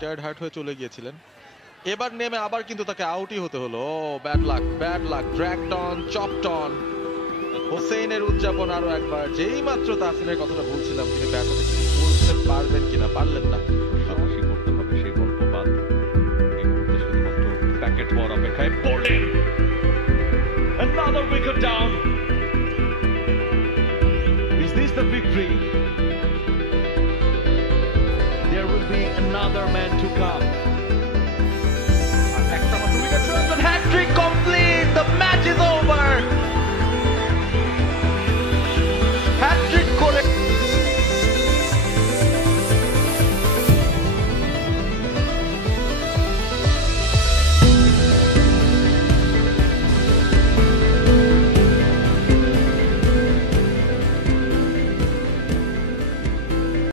Retired heart হয়ে চলে গিয়েছিলেন। এবার নেমে আবার কিন্তু তাকে আউটই হতে হলো। Bad luck, dragged on, chopped on. হোসেনের উদযাপন আরো একবার। যেই মাত্র তাহসিনের কথাটা বলছিলাম, তিনি ব্যাট হাতে কিছু করতে পারবেন কিনা, পারলেন না। সাহসী করতে হবে সেই গল্পবাদ। এই মুহূর্তে শুধুমাত্র প্যাকেট হওয়ার অপেক্ষায় পড়লেন। Another wicket down. Is this the victory? There will be another man to come.